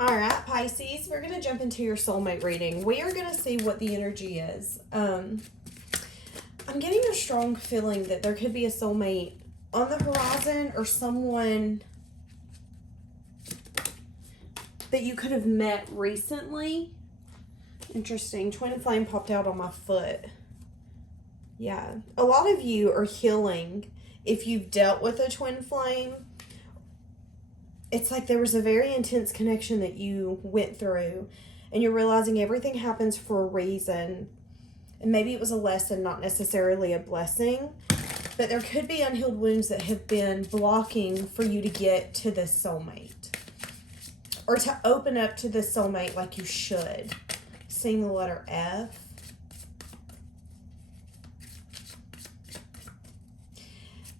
All right, Pisces, we're going to jump into your soulmate reading. We are going to see what the energy is. I'm getting a strong feeling that there could be a soulmate on the horizon or someone that you could have met recently. Interesting. Twin flame popped out on my foot. Yeah. A lot of you are healing if you've dealt with a twin flame. It's like there was a very intense connection that you went through and you're realizing everything happens for a reason. And maybe it was a lesson, not necessarily a blessing. But there could be unhealed wounds that have been blocking for you to get to this soulmate. Or to open up to this soulmate like you should. Seeing the letter F.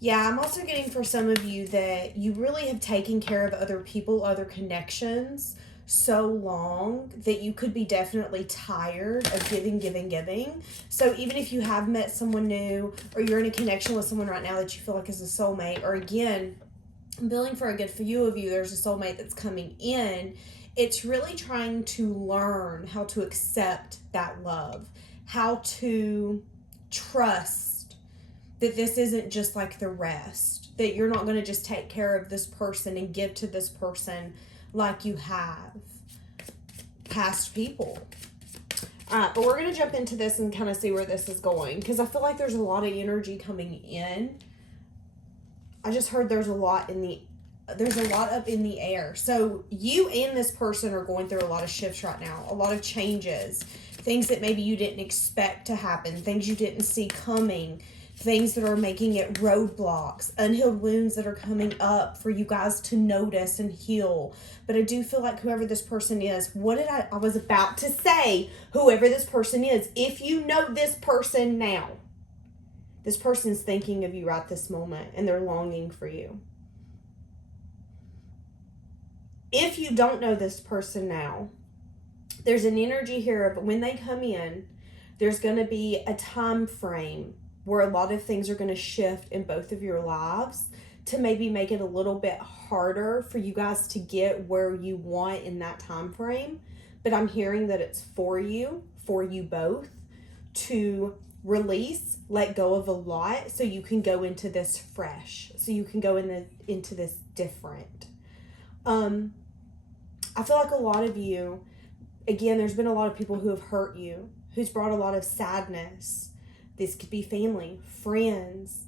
Yeah, I'm also getting for some of you that you really have taken care of other people, other connections so long that you could be definitely tired of giving. So even if you have met someone new or you're in a connection with someone right now that you feel like is a soulmate, or again, I'm feeling for a good few of you, there's a soulmate that's coming in. It's really trying to learn how to accept that love, how to trust that this isn't just like the rest, that you're not going to just take care of this person and give to this person like you have past people. All right, but we're going to jump into this and kind of see where this is going, because I feel like there's a lot of energy coming in. I just heard there's a lot up in the air. So you and this person are going through a lot of shifts right now, a lot of changes, things that maybe you didn't expect to happen, things you didn't see coming, things that are making it roadblocks, unhealed wounds that are coming up for you guys to notice and heal. But I do feel like whoever this person is, I was about to say, whoever this person is, if you know this person now, this person's thinking of you right this moment and they're longing for you. If you don't know this person now, there's an energy here of when they come in, there's going to be a time frame where a lot of things are going to shift in both of your lives to maybe make it a little bit harder for you guys to get where you want in that time frame. But I'm hearing that it's for you both, to release, let go of a lot so you can go into this fresh, so you can go into this different. I feel like a lot of you, again, there's been a lot of people who have hurt you, who's brought a lot of sadness. This could be family, friends,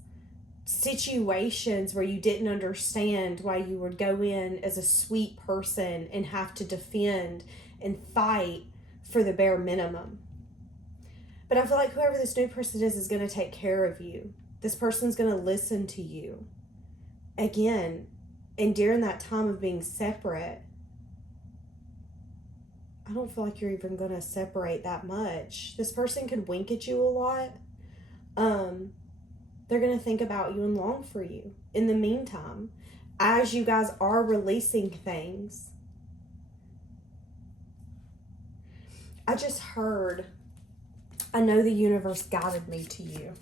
situations where you didn't understand why you would go in as a sweet person and have to defend and fight for the bare minimum. But I feel like whoever this new person is going to take care of you. This person's going to listen to you. Again, and during that time of being separate, I don't feel like you're even going to separate that much. This person could wink at you a lot. They're going to think about you and long for you. In the meantime, as you guys are releasing things, I just heard, I know the universe guided me to you.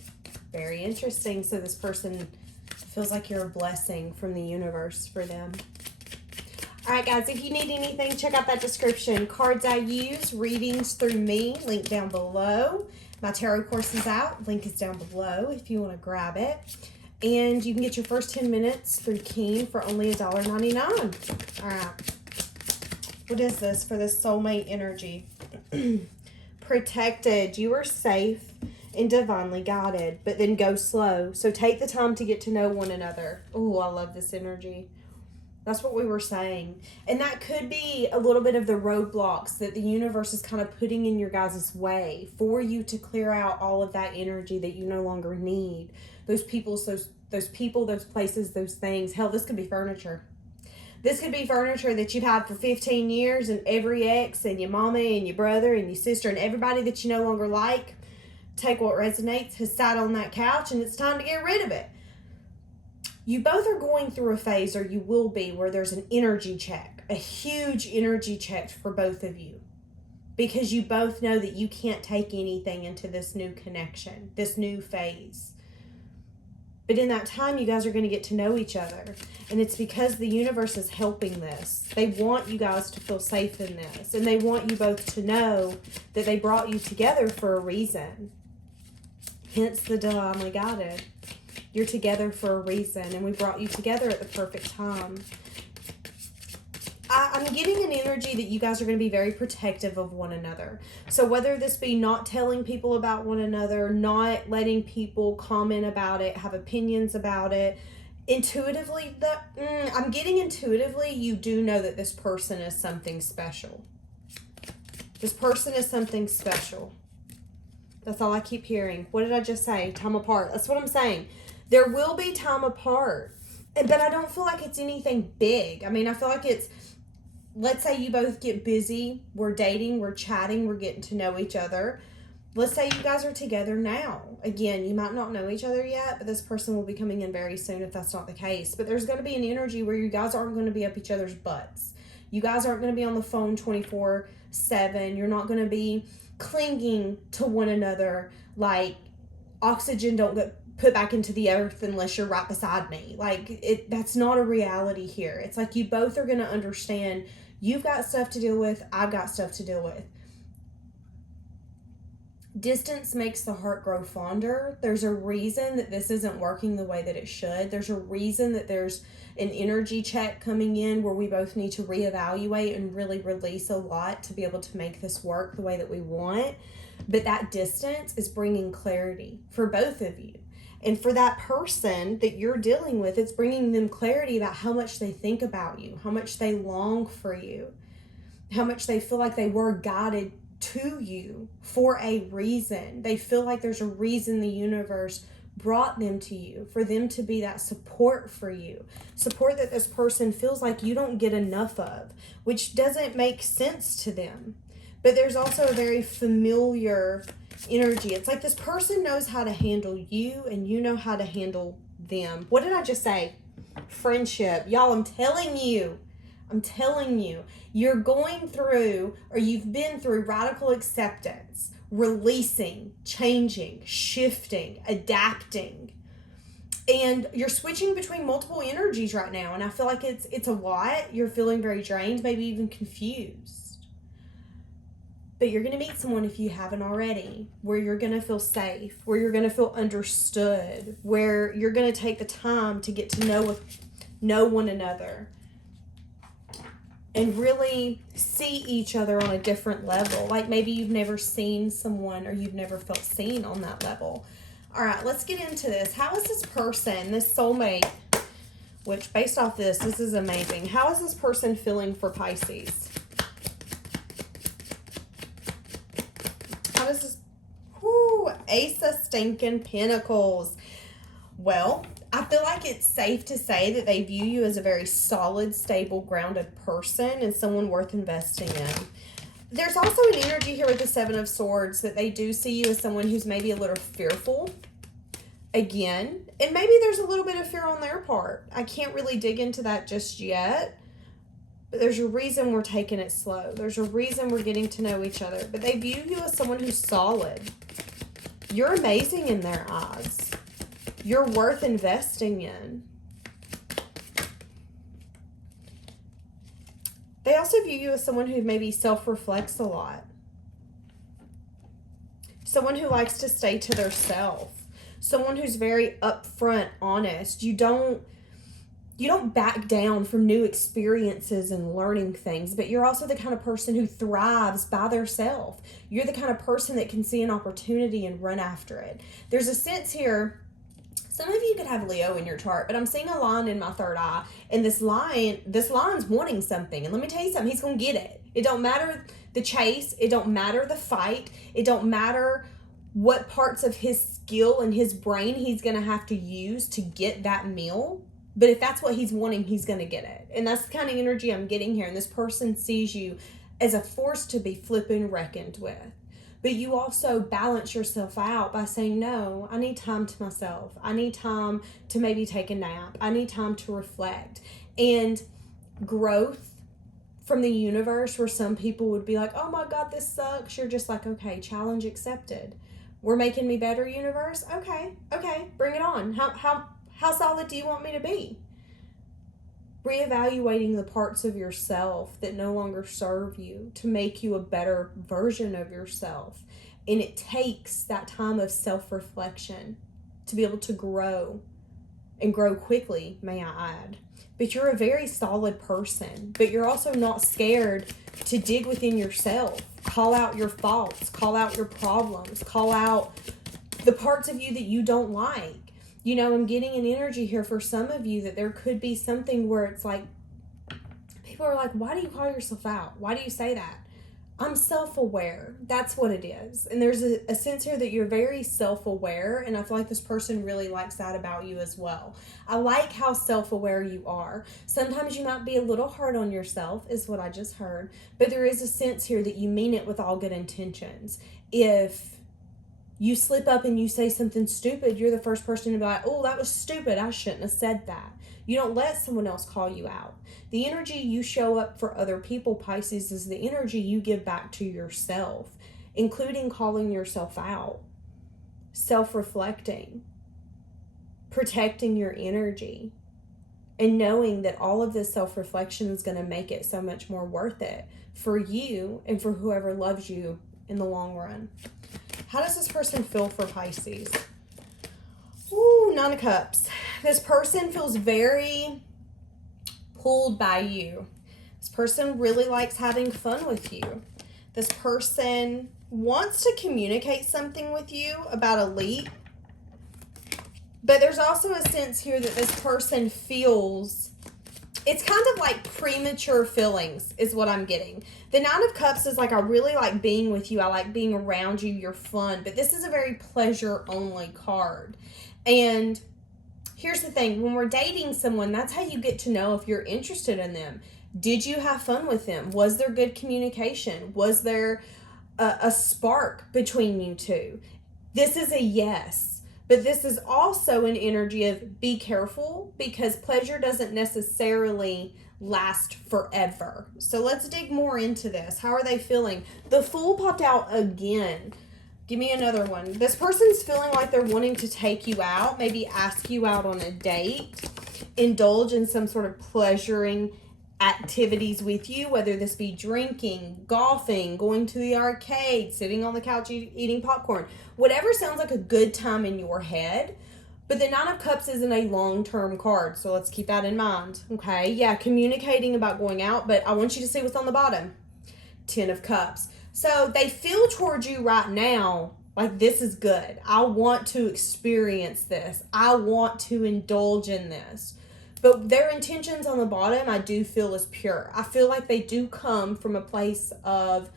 Very interesting. So this person feels like you're a blessing from the universe for them. All right, guys, if you need anything, check out that description. Cards I use, readings through me, link down below. My tarot course is out. Link is down below if you want to grab it. And you can get your first 10 minutes through Keen for only $1.99. All right. What is this for this soulmate energy? Protected. You are safe and divinely guided, but then go slow. So take the time to get to know one another. Oh, I love this energy. That's what we were saying. And that could be a little bit of the roadblocks that the universe is kind of putting in your guys' way for you to clear out all of that energy that you no longer need. Those people, those places, those things. Hell, this could be furniture. This could be furniture that you've had for 15 years and every ex and your mama and your brother and your sister and everybody that you no longer like, take what resonates, has sat on that couch and it's time to get rid of it. You both are going through a phase, or you will be, where there's an energy check, a huge energy check for both of you. Because you both know that you can't take anything into this new connection, this new phase. But in that time, you guys are going to get to know each other. And it's because the universe is helping this. They want you guys to feel safe in this. And they want you both to know that they brought you together for a reason. Hence the divinely guided. You're together for a reason. And we brought you together at the perfect time. I'm getting an energy that you guys are going to be very protective of one another. So whether this be not telling people about one another, not letting people comment about it, have opinions about it, intuitively, I'm getting intuitively, you do know that this person is something special. This person is something special. That's all I keep hearing. What did I just say? Time apart. That's what I'm saying. There will be time apart. But I don't feel like it's anything big. I mean, I feel like it's, let's say you both get busy, we're dating, we're chatting, we're getting to know each other. Let's say you guys are together now. Again, you might not know each other yet, but this person will be coming in very soon if that's not the case. But there's going to be an energy where you guys aren't going to be up each other's butts. You guys aren't going to be on the phone 24/7. You're not going to be clinging to one another like oxygen don't get put back into the earth unless you're right beside me. Like, that's not a reality here. It's like you both are going to understand you've got stuff to deal with, I've got stuff to deal with. Distance makes the heart grow fonder. There's a reason that this isn't working the way that it should. There's a reason that there's an energy check coming in where we both need to reevaluate and really release a lot to be able to make this work the way that we want. But that distance is bringing clarity for both of you. And for that person that you're dealing with, it's bringing them clarity about how much they think about you, how much they long for you, how much they feel like they were guided to you for a reason. They feel like there's a reason the universe brought them to you, for them to be that support for you. Support that this person feels like you don't get enough of, which doesn't make sense to them. But there's also a very familiar energy. It's like this person knows how to handle you and you know how to handle them. What did I just say? Friendship. Y'all, I'm telling you, you're going through, or you've been through radical acceptance, releasing, changing, shifting, adapting. And you're switching between multiple energies right now. And I feel like it's a lot. You're feeling very drained, maybe even confused. But you're going to meet someone, if you haven't already, where you're going to feel safe, where you're going to feel understood, where you're going to take the time to get to know one another and really see each other on a different level. Like maybe you've never seen someone, or you've never felt seen on that level. All right, let's get into this. How is this person, this soulmate, which based off this is amazing. How is this person feeling for Pisces? How does this, Ace of stinking Pentacles. Well, I feel like it's safe to say that they view you as a very solid, stable, grounded person and someone worth investing in. There's also an energy here with the Seven of Swords that they do see you as someone who's maybe a little fearful. Again, and maybe there's a little bit of fear on their part. I can't really dig into that just yet. But there's a reason we're taking it slow. There's a reason we're getting to know each other. But they view you as someone who's solid. You're amazing in their eyes. You're worth investing in. They also view you as someone who maybe self-reflects a lot. Someone who likes to stay to their self. Someone who's very upfront, honest. You don't back down from new experiences and learning things, but you're also the kind of person who thrives by their self. You're the kind of person that can see an opportunity and run after it. There's a sense here, some of you could have Leo in your chart, but I'm seeing a line in my third eye, and this line's wanting something. And let me tell you something, he's going to get it. It don't matter the chase. It don't matter the fight. It don't matter what parts of his skill and his brain he's going to have to use to get that meal. But if that's what he's wanting, he's going to get it. And that's the kind of energy I'm getting here. And this person sees you as a force to be flipping reckoned with. But you also balance yourself out by saying, no, I need time to myself. I need time to maybe take a nap. I need time to reflect. And growth from the universe, where some people would be like, oh my God, this sucks. You're just like, okay, challenge accepted. We're making me better, universe. Okay, bring it on. How solid do you want me to be? Reevaluating the parts of yourself that no longer serve you to make you a better version of yourself. And it takes that time of self-reflection to be able to grow, and grow quickly, may I add. But you're a very solid person, but you're also not scared to dig within yourself. Call out your faults, call out your problems, call out the parts of you that you don't like. You know, I'm getting an energy here for some of you that there could be something where it's like, people are like, why do you call yourself out? Why do you say that? I'm self-aware. That's what it is. And there's a sense here that you're very self-aware, and I feel like this person really likes that about you as well. I like how self-aware you are. Sometimes you might be a little hard on yourself, is what I just heard, but there is a sense here that you mean it with all good intentions. If you slip up and you say something stupid, you're the first person to be like, oh, that was stupid. I shouldn't have said that. You don't let someone else call you out. The energy you show up for other people, Pisces, is the energy you give back to yourself, including calling yourself out, self-reflecting, protecting your energy, and knowing that all of this self-reflection is going to make it so much more worth it for you and for whoever loves you in the long run. How does this person feel for Pisces? Ooh, Nine of Cups. This person feels very pulled by you. This person really likes having fun with you. This person wants to communicate something with you about a leap. But there's also a sense here that this person feels, it's kind of like premature feelings is what I'm getting. The Nine of Cups is like, I really like being with you. I like being around you. You're fun. But this is a very pleasure-only card. And here's the thing. When we're dating someone, that's how you get to know if you're interested in them. Did you have fun with them? Was there good communication? Was there a spark between you two? This is a yes. But this is also an energy of be careful, because pleasure doesn't necessarily last forever. So let's dig more into this. How are they feeling? The Fool popped out again. Give me another one. This person's feeling like they're wanting to take you out, maybe ask you out on a date, indulge in some sort of pleasuring activities with you, whether this be drinking, golfing, going to the arcade, sitting on the couch eating popcorn, whatever sounds like a good time in your head. But the Nine of Cups isn't a long-term card, so let's keep that in mind. Okay, yeah, communicating about going out, but I want you to see what's on the bottom. Ten of Cups. So they feel towards you right now like this is good. I want to experience this. I want to indulge in this. But their intentions on the bottom, I do feel is pure. I feel like they do come from a place of,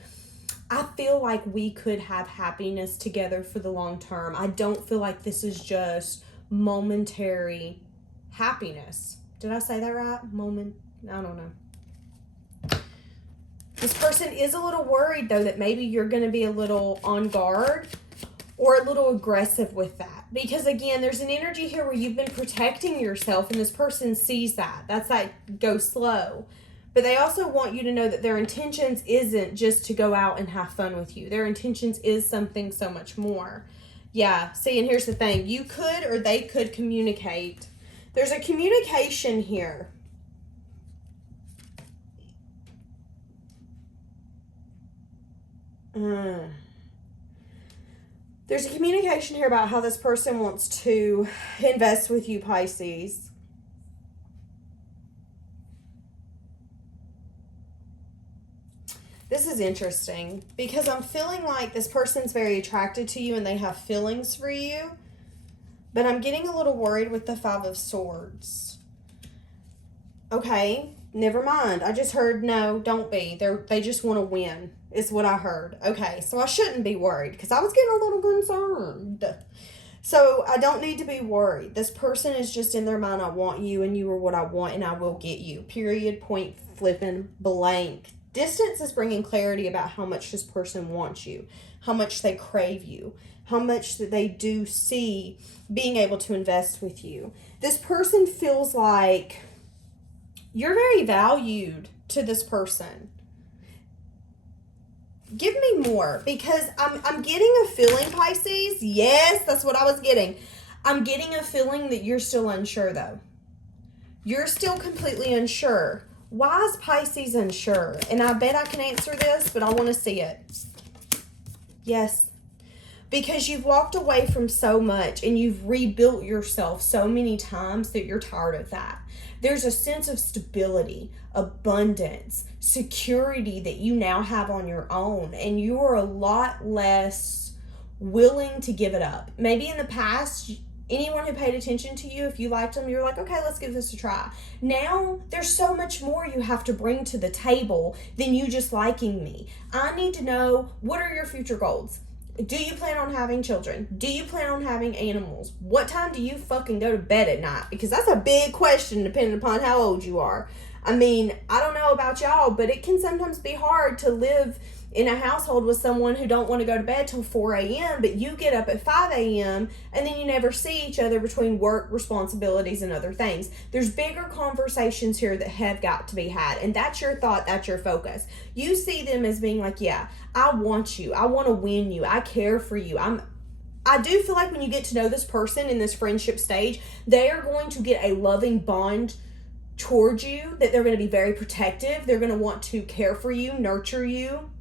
I feel like we could have happiness together for the long term. I don't feel like this is just momentary happiness. Did I say that right? I don't know. This person is a little worried, though, that maybe you're going to be a little on guard or a little aggressive with that. Because, again, there's an energy here where you've been protecting yourself, and this person sees that. That's like, go slow. But they also want you to know that their intentions isn't just to go out and have fun with you. Their intentions is something so much more. Yeah, see, and here's the thing. You could or they could communicate. There's a communication here. There's a communication here about how this person wants to invest with you, Pisces. This is interesting because I'm feeling like this person's very attracted to you and they have feelings for you. But I'm getting a little worried with the Five of Swords. Okay, never mind. I just heard no, don't be. They just want to win is what I heard. Okay, so I shouldn't be worried because I was getting a little concerned. So I don't need to be worried. This person is just in their mind, I want you and you are what I want and I will get you. Period, point, flipping, blank. Distance is bringing clarity about how much this person wants you, how much they crave you, how much that they do see being able to invest with you. This person feels like you're very valued to this person. Give me more, because I'm getting a feeling, Pisces. Yes, that's what I was getting. I'm getting a feeling that you're still unsure, though. You're still completely unsure. Why is Pisces unsure? And I bet I can answer this, but I want to see it. Yes. Because you've walked away from so much and you've rebuilt yourself so many times that you're tired of that. There's a sense of stability, abundance, security that you now have on your own, and you're a lot less willing to give it up. Maybe in the past, anyone who paid attention to you, if you liked them, you're like, okay, let's give this a try. Now, there's so much more you have to bring to the table than you just liking me. I need to know, what are your future goals? Do you plan on having children? Do you plan on having animals? What time do you fucking go to bed at night? Because that's a big question depending upon how old you are. I mean, I don't know about y'all, but it can sometimes be hard to live in a household with someone who don't want to go to bed till 4 a.m., but you get up at 5 a.m., and then you never see each other between work, responsibilities, and other things. There's bigger conversations here that have got to be had, and that's your thought, that's your focus. You see them as being like, yeah, I want you, I want to win you, I care for you. I do feel like when you get to know this person in this friendship stage, they are going to get a loving bond towards you, that they're going to be very protective, they're going to want to care for you, nurture you.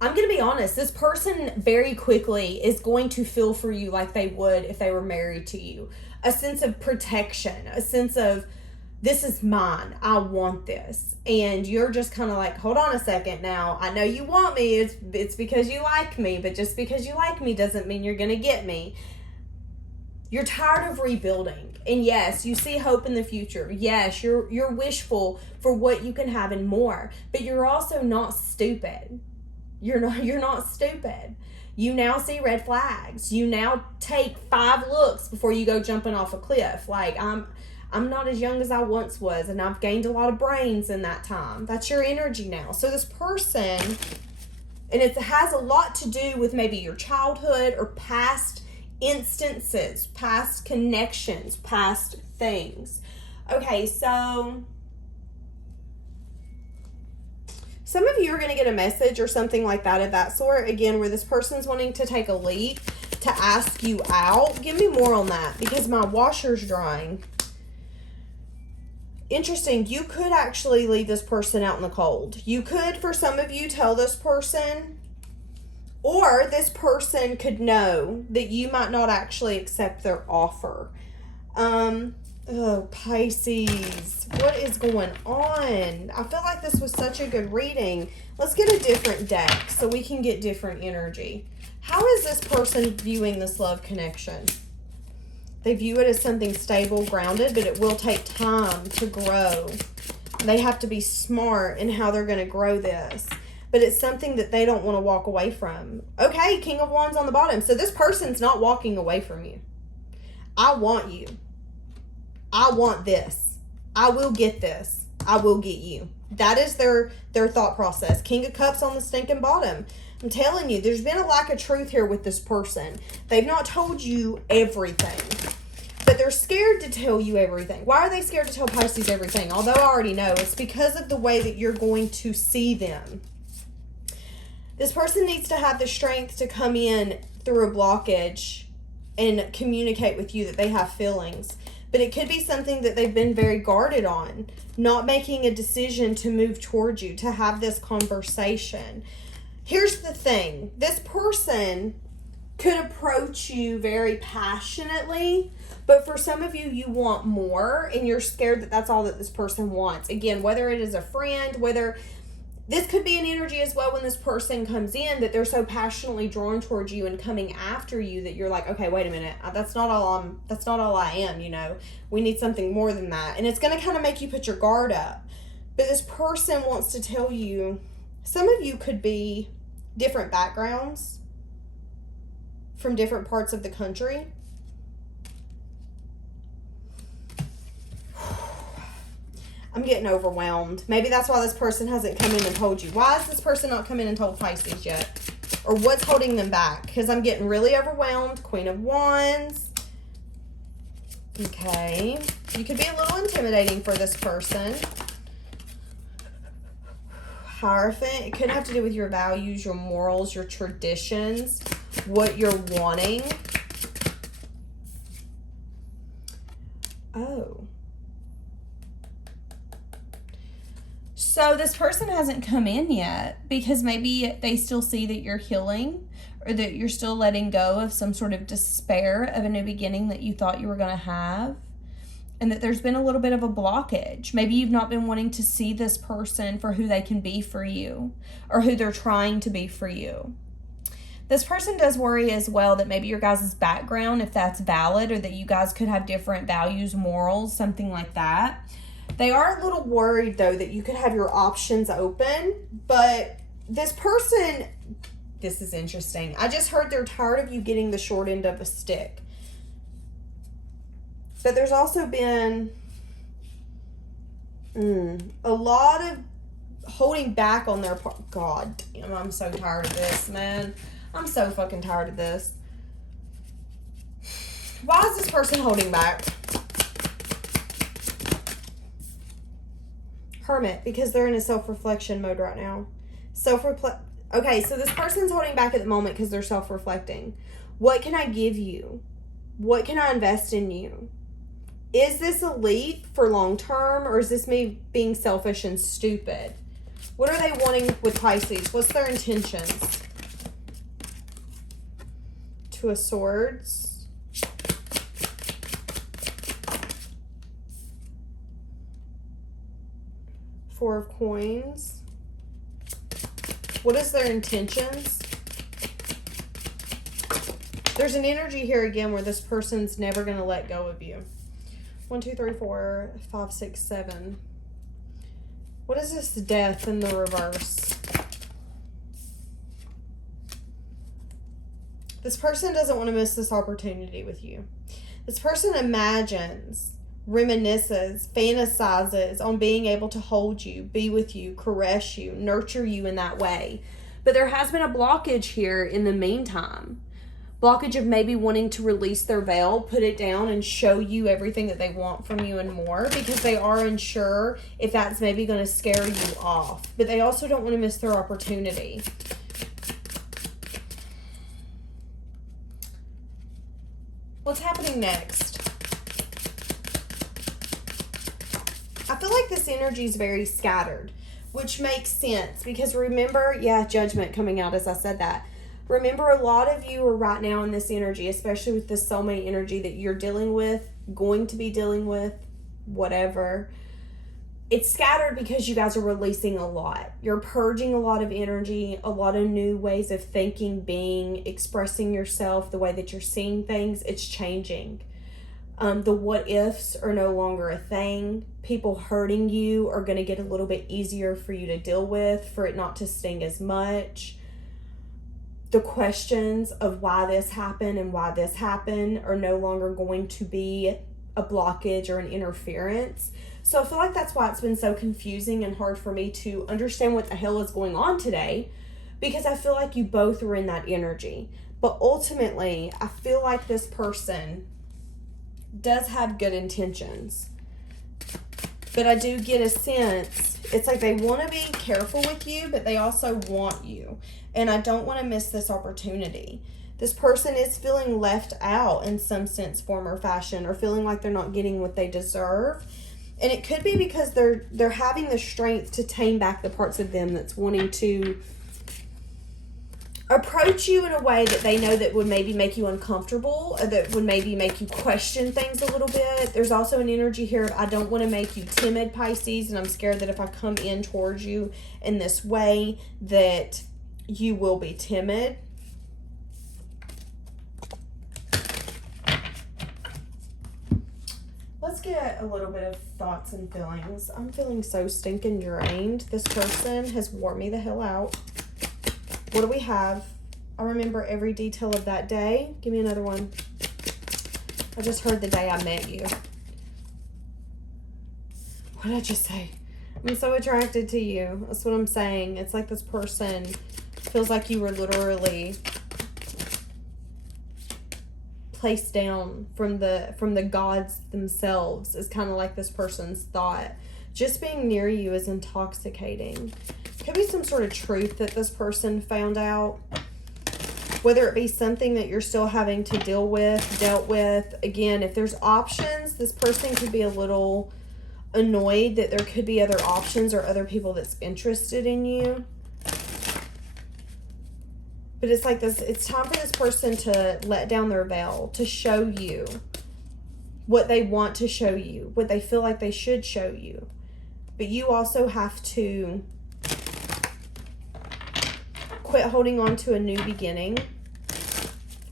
I'm going to be honest, this person very quickly is going to feel for you like they would if they were married to you. A sense of protection, a sense of, this is mine, I want this. And you're just kind of like, hold on a second now, I know you want me, it's because you like me, but just because you like me doesn't mean you're going to get me. You're tired of rebuilding. And yes, you see hope in the future. Yes, you're wishful for what you can have and more, but you're also not stupid. You're not stupid. You now see red flags. You now take 5 looks before you go jumping off a cliff. Like, I'm not as young as I once was, and I've gained a lot of brains in that time. That's your energy now. So this person, and it has a lot to do with maybe your childhood or past instances, past connections, past things. Okay, so some of you are going to get a message or something like that of that sort, again, where this person's wanting to take a leap, to ask you out. Give me more on that, because my washer's drying. Interesting. You could actually leave this person out in the cold. You could, for some of you, tell this person, or this person could know that you might not actually accept their offer. Oh, Pisces, what is going on? I feel like this was such a good reading. Let's get a different deck so we can get different energy. How is this person viewing this love connection? They view it as something stable, grounded, but it will take time to grow. They have to be smart in how they're going to grow this. But it's something that they don't want to walk away from. Okay, King of Wands on the bottom. So this person's not walking away from you. I want you. I want this. I will get this. I will get you. That is their thought process. King of Cups on the stinking bottom. I'm telling you, there's been a lack of truth here with this person. They've not told you everything, but they're scared to tell you everything. Why are they scared to tell Pisces everything? Although I already know, it's because of the way that you're going to see them. This person needs to have the strength to come in through a blockage and communicate with you that they have feelings. But it could be something that they've been very guarded on, not making a decision to move towards you, to have this conversation. Here's the thing. This person could approach you very passionately, but for some of you, you want more, and you're scared that that's all that this person wants. Again, whether it is a friend, whether this could be an energy as well when this person comes in, that they're so passionately drawn towards you and coming after you that you're like, okay, wait a minute, that's not all I am, you know. We need something more than that. And it's going to kind of make you put your guard up. But this person wants to tell you, some of you could be different backgrounds from different parts of the country. I'm getting overwhelmed. Maybe that's why this person hasn't come in and told you. Why is this person not come in and told Pisces yet? Or what's holding them back? Because I'm getting really overwhelmed. Queen of Wands. Okay. You could be a little intimidating for this person. Hierophant. It could have to do with your values, your morals, your traditions. what you're wanting. Oh. So this person hasn't come in yet because maybe they still see that you're healing, or that you're still letting go of some sort of despair of a new beginning that you thought you were going to have, and that there's been a little bit of a blockage. Maybe you've not been wanting to see this person for who they can be for you, or who they're trying to be for you. This person does worry as well that maybe your guys' background, if that's valid, or that you guys could have different values, morals, something like that. They are a little worried, though, that you could have your options open, but this person, this is interesting. I just heard they're tired of you getting the short end of a stick. But there's also been a lot of holding back on their part. God damn, I'm so tired of this, man. I'm so fucking tired of this. Why is this person holding back? Hermit, because they're in a self-reflection mode right now. Okay, so this person's holding back at the moment because they're self-reflecting. What can I give you? What can I invest in you? Is this a leap for long term, or is this me being selfish and stupid? What are they wanting with Pisces? What's their intentions? Two of Swords. Four of Coins. What is their intentions? There's an energy here again where this person's never going to let go of you. 1, 2, 3, 4, 5, 6, 7. What is this Death in the reverse? This person doesn't want to miss this opportunity with you. This person imagines, reminisces, fantasizes on being able to hold you, be with you, caress you, nurture you in that way. But there has been a blockage here in the meantime. Blockage of maybe wanting to release their veil, put it down, and show you everything that they want from you and more, because they are unsure if that's maybe going to scare you off. But they also don't want to miss their opportunity. What's happening next? I feel like this energy is very scattered, which makes sense because remember, Judgment coming out as I said that. Remember, a lot of you are right now in this energy, especially with the soulmate energy that you're dealing with, going to be dealing with, whatever. It's scattered because you guys are releasing a lot. You're purging a lot of energy, a lot of new ways of thinking, being, expressing yourself, the way that you're seeing things. It's changing. The what ifs are no longer a thing. People hurting you are going to get a little bit easier for you to deal with, for it not to sting as much. The questions of why this happened and why this happened are no longer going to be a blockage or an interference. So I feel like that's why it's been so confusing and hard for me to understand what the hell is going on today, because I feel like you both are in that energy. But ultimately, I feel like this person does have good intentions. But I do get a sense, it's like they want to be careful with you, but they also want you. And I don't want to miss this opportunity. This person is feeling left out in some sense, form, or fashion, or feeling like they're not getting what they deserve. And it could be because they're having the strength to tame back the parts of them that's wanting to approach you in a way that they know that would maybe make you uncomfortable, or that would maybe make you question things a little bit. There's also an energy here of I don't want to make you timid, Pisces, and I'm scared that if I come in towards you in this way that you will be timid. Let's get a little bit of thoughts and feelings. I'm feeling so stinking drained. This person has wore me the hell out. What do we have? I remember every detail of that day. Give me another one. I just heard the day I met you. What did I just say? I'm so attracted to you. That's what I'm saying. It's like this person feels like you were literally placed down from the gods themselves, is kind of like this person's thought. Just being near you is intoxicating. Could be some sort of truth that this person found out. whether it be something that you're still having to dealt with. Again, if there's options, this person could be a little annoyed that there could be other options or other people that's interested in you. But it's like this, it's time for this person to let down their veil, to show you what they want to show you, what they feel like they should show you. But you also have to quit holding on to a new beginning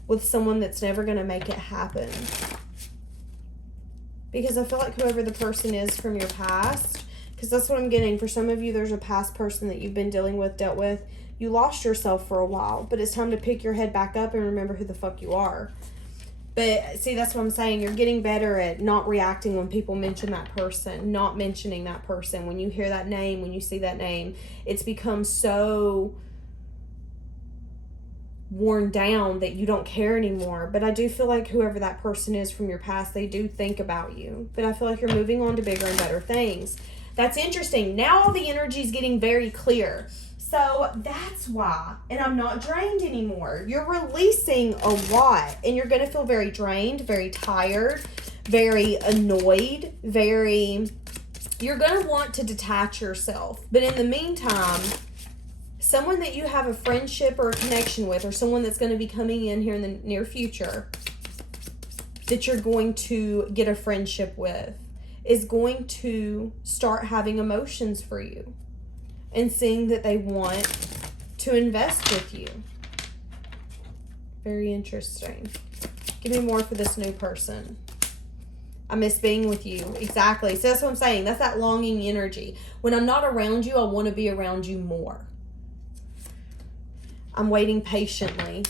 with someone that's never going to make it happen. Because I feel like whoever the person is from your past, because that's what I'm getting. For some of you, there's a past person that you've been dealt with. You lost yourself for a while, but it's time to pick your head back up and remember who the fuck you are. But see, that's what I'm saying. You're getting better at not reacting when people mention that person, not mentioning that person. When you hear that name, when you see that name, it's become so worn down that you don't care anymore. But I do feel like whoever that person is from your past, they do think about you. But I feel like you're moving on to bigger and better things. That's interesting. Now all the energy is getting very clear. So that's why. And I'm not drained anymore. You're releasing a lot. And you're going to feel very drained, very tired, very annoyed, you're going to want to detach yourself. But in the meantime, someone that you have a friendship or a connection with, or someone that's going to be coming in here in the near future that you're going to get a friendship with, is going to start having emotions for you and seeing that they want to invest with you. Very interesting. Give me more for this new person. I miss being with you. Exactly. So that's what I'm saying. That's that longing energy. When I'm not around you, I want to be around you more. I'm waiting patiently.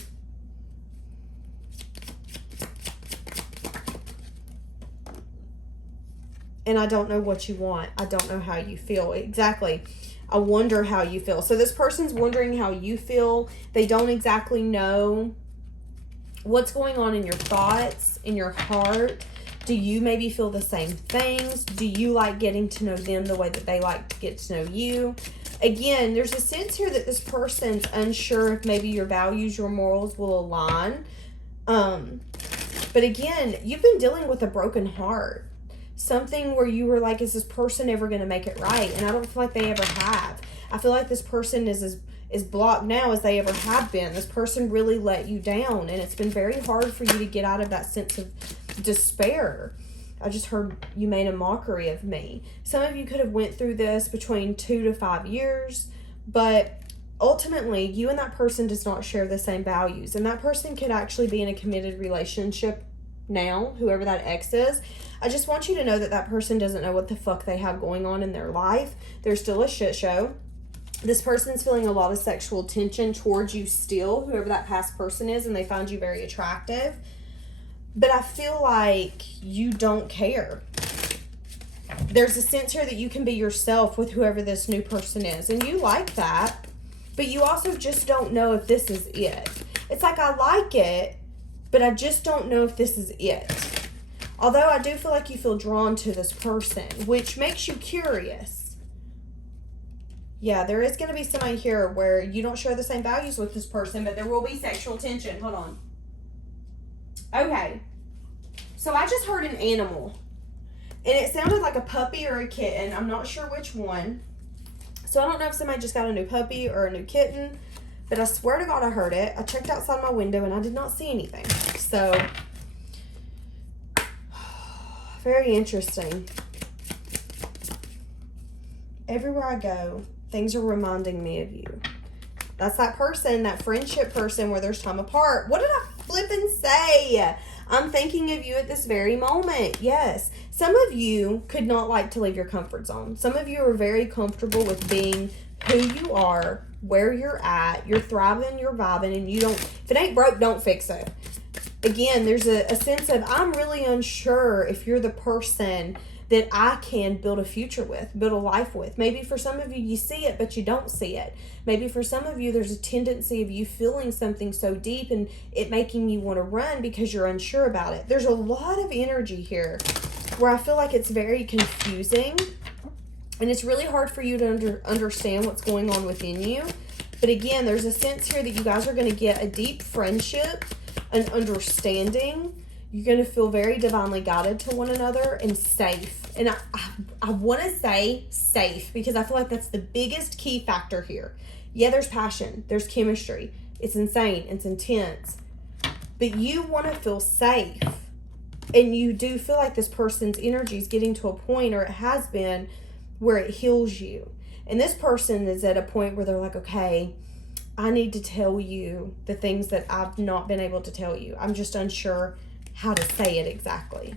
And I don't know what you want. I don't know how you feel. Exactly. I wonder how you feel. So this person's wondering how you feel. They don't exactly know what's going on in your thoughts, in your heart. Do you maybe feel the same things? Do you like getting to know them the way that they like to get to know you? Again, there's a sense here that this person's unsure if maybe your values, your morals will align. But again, you've been dealing with a broken heart. Something where you were like, is this person ever going to make it right? And I don't feel like they ever have. I feel like this person is as blocked now as they ever have been. This person really let you down, and it's been very hard for you to get out of that sense of despair. I just heard you made a mockery of me. Some of you could have went through this between 2 to 5 years, but ultimately you and that person does not share the same values, and that person could actually be in a committed relationship now, whoever that ex is. I just want you to know that that person doesn't know what the fuck they have going on in their life. They're still a shit show. This person's feeling a lot of sexual tension towards you still, whoever that past person is, and they find you very attractive. But I feel like you don't care. There's a sense here that you can be yourself with whoever this new person is, and you like that, but you also just don't know if this is it. It's like, I like it, but I just don't know if this is it. Although I do feel like you feel drawn to this person, which makes you curious. Yeah, there is going to be somebody here where you don't share the same values with this person, but there will be sexual tension. Hold on. Okay. So I just heard an animal. And it sounded like a puppy or a kitten. I'm not sure which one. So I don't know if somebody just got a new puppy or a new kitten. But I swear to God I heard it. I checked outside my window and I did not see anything. So, very interesting. Everywhere I go, things are reminding me of you. That's that person, that friendship person where there's time apart. What did I flippin' say? I'm thinking of you at this very moment. Yes. Some of you could not like to leave your comfort zone. Some of you are very comfortable with being who you are, where you're at. You're thriving, you're vibing, and you don't, if it ain't broke, don't fix it. Again, there's a sense of, I'm really unsure if you're the person that I can build a future with, build a life with. Maybe for some of you, you see it, but you don't see it. Maybe for some of you, there's a tendency of you feeling something so deep and it making you want to run because you're unsure about it. There's a lot of energy here where I feel like it's very confusing and it's really hard for you to understand what's going on within you. But again, there's a sense here that you guys are going to get a deep friendship, an understanding. You're going to feel very divinely guided to one another and safe. And I want to say safe because I feel like that's the biggest key factor here. Yeah, there's passion. There's chemistry. It's insane. It's intense. But you want to feel safe. And you do feel like this person's energy is getting to a point, or it has been, where it heals you. And this person is at a point where they're like, okay, I need to tell you the things that I've not been able to tell you. I'm just unsure how to say it exactly.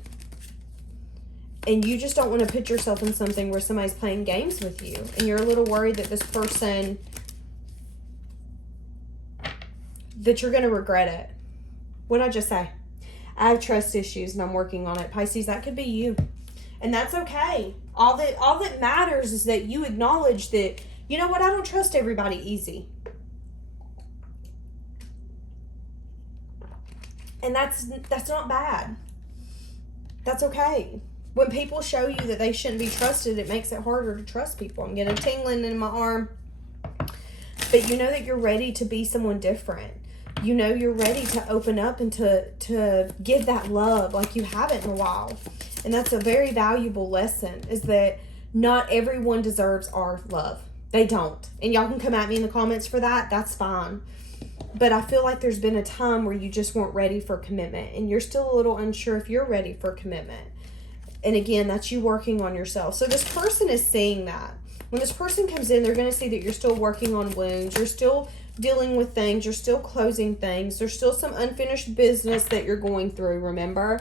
And you just don't want to put yourself in something where somebody's playing games with you. And you're a little worried that this person, that you're going to regret it. What did I just say? I have trust issues and I'm working on it. Pisces, that could be you. And that's okay. All that matters is that you acknowledge that, you know what, I don't trust everybody easy. And that's not bad. That's okay. When people show you that they shouldn't be trusted, it makes it harder to trust people. I'm getting a tingling in my arm. But you know that you're ready to be someone different. You know you're ready to open up and to give that love like you haven't in a while. And that's a very valuable lesson, is that not everyone deserves our love. They don't. And y'all can come at me in the comments for that. That's fine. But I feel like there's been a time where you just weren't ready for commitment. And you're still a little unsure if you're ready for commitment. And again, that's you working on yourself. So this person is seeing that. When this person comes in, they're going to see that you're still working on wounds. You're still dealing with things. You're still closing things. There's still some unfinished business that you're going through, remember?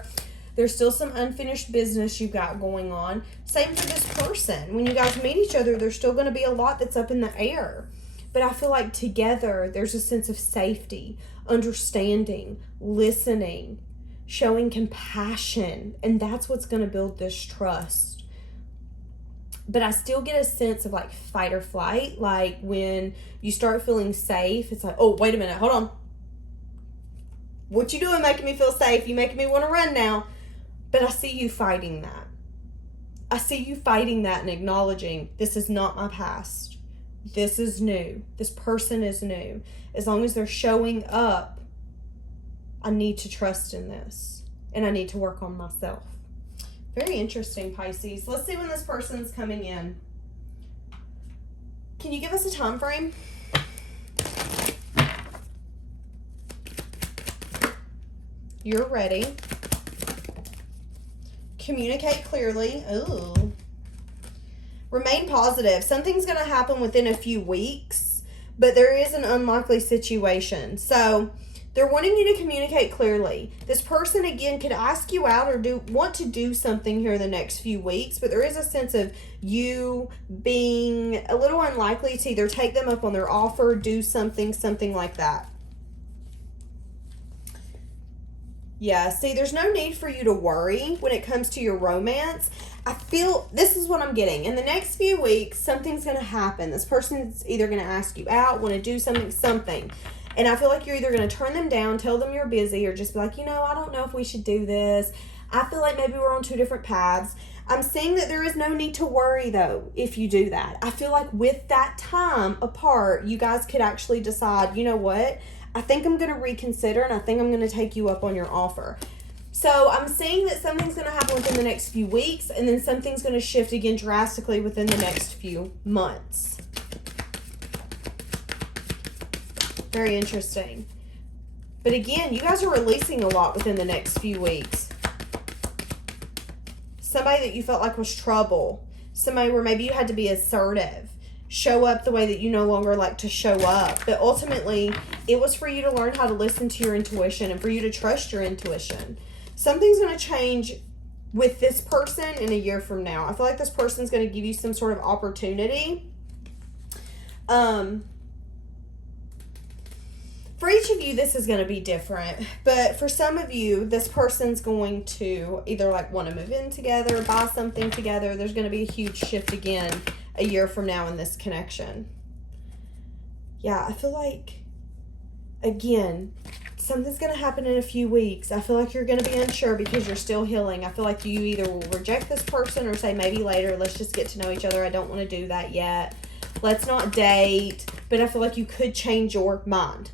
There's still some unfinished business you've got going on. Same for this person. When you guys meet each other, there's still going to be a lot that's up in the air. But I feel like together, there's a sense of safety, understanding, listening, showing compassion. And that's what's going to build this trust. But I still get a sense of like fight or flight. Like when you start feeling safe, it's like, oh, wait a minute, hold on. What you doing making me feel safe? You making me want to run now. But I see you fighting that. I see you fighting that and acknowledging, this is not my past. This is new. This person is new. As long as they're showing up, I need to trust in this. And I need to work on myself. Very interesting, Pisces. Let's see when this person's coming in. Can you give us a time frame? You're ready. Communicate clearly. Ooh. Remain positive. Something's going to happen within a few weeks, but there is an unlikely situation. So they're wanting you to communicate clearly. This person, again, could ask you out or want to do something here in the next few weeks, but there is a sense of you being a little unlikely to either take them up on their offer, do something like that. Yeah, see, there's no need for you to worry when it comes to your romance. I feel, this is what I'm getting. In the next few weeks, something's going to happen. This person's either going to ask you out, want to do something. And I feel like you're either going to turn them down, tell them you're busy, or just be like, I don't know if we should do this. I feel like maybe we're on two different paths. I'm seeing that there is no need to worry, though, if you do that. I feel like with that time apart, you guys could actually decide, you know what? I think I'm going to reconsider, and I think I'm going to take you up on your offer. So I'm seeing that something's going to happen within the next few weeks, and then something's going to shift again drastically within the next few months. Very interesting. But again, you guys are releasing a lot within the next few weeks. Somebody that you felt like was trouble. Somebody where maybe you had to be assertive. Show up the way that you no longer like to show up. But ultimately, it was for you to learn how to listen to your intuition and for you to trust your intuition. Something's going to change with this person in a year from now. I feel like this person's going to give you some sort of opportunity. For each of you, this is going to be different. But for some of you, this person's going to either like want to move in together, buy something together. There's going to be a huge shift again a year from now in this connection. Yeah, I feel like, again, something's going to happen in a few weeks. I feel like you're going to be unsure because you're still healing. I feel like you either will reject this person or say maybe later, let's just get to know each other. I don't want to do that yet. let's not date, but I feel like you could change your mind.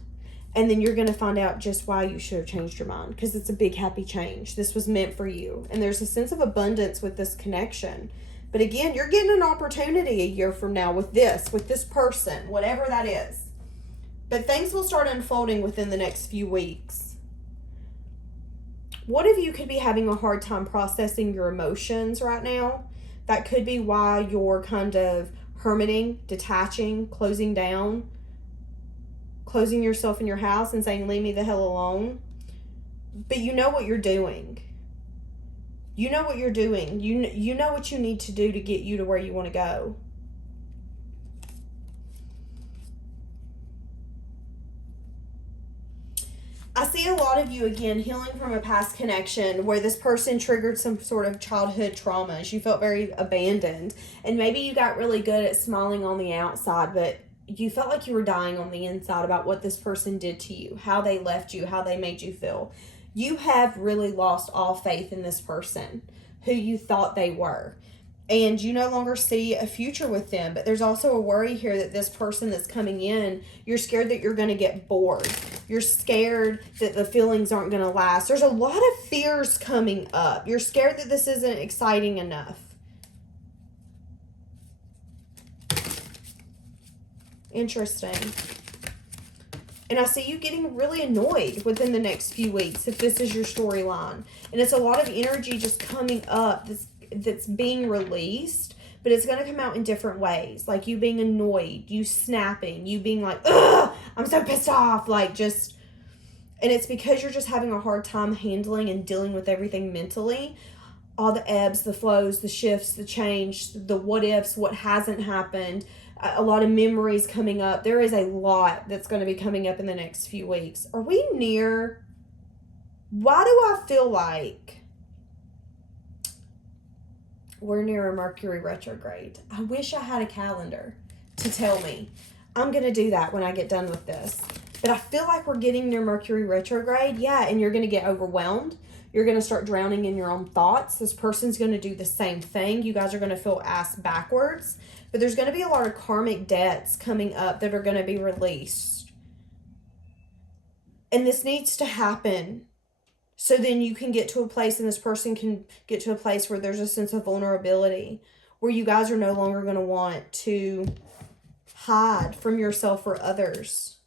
And then you're going to find out just why you should have changed your mind, because it's a big happy change. This was meant for you. And there's a sense of abundance with this connection. But again, you're getting an opportunity a year from now with this person, whatever that is. But things will start unfolding within the next few weeks. What if you could be having a hard time processing your emotions right now? That could be why you're kind of hermiting, detaching, closing down, closing yourself in your house and saying, leave me the hell alone. But you know what you're doing. You know what you're doing. You know what you need to do to get you to where you want to go. I see a lot of you, again, healing from a past connection where this person triggered some sort of childhood traumas. You felt very abandoned. And maybe you got really good at smiling on the outside, but you felt like you were dying on the inside about what this person did to you, how they left you, how they made you feel. You have really lost all faith in this person, who you thought they were. And you no longer see a future with them. But there's also a worry here that this person that's coming in, you're scared that you're going to get bored. You're scared that the feelings aren't going to last. There's a lot of fears coming up. You're scared that this isn't exciting enough. Interesting. And I see you getting really annoyed within the next few weeks if this is your storyline. And it's a lot of energy just coming up that's being released, but it's going to come out in different ways. Like you being annoyed, you snapping, you being like, ugh, I'm so pissed off. Like just, and it's because you're just having a hard time handling and dealing with everything mentally. All the ebbs, the flows, the shifts, the change, the what ifs, what hasn't happened, a lot of memories coming up. There is a lot that's going to be coming up in the next few weeks. Are we near? Why do I feel like we're near a Mercury retrograde? I wish I had a calendar to tell me. I'm going to do that when I get done with this. But I feel like we're getting near Mercury retrograde. Yeah, and you're going to get overwhelmed. You're going to start drowning in your own thoughts. This person's going to do the same thing. You guys are going to feel ass backwards. But there's going to be a lot of karmic debts coming up that are going to be released. And this needs to happen. So then you can get to a place, and this person can get to a place where there's a sense of vulnerability, where you guys are no longer going to want to hide from yourself or others.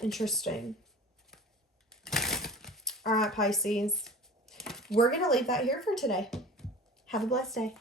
Interesting. All right, Pisces. We're going to leave that here for today. Have a blessed day.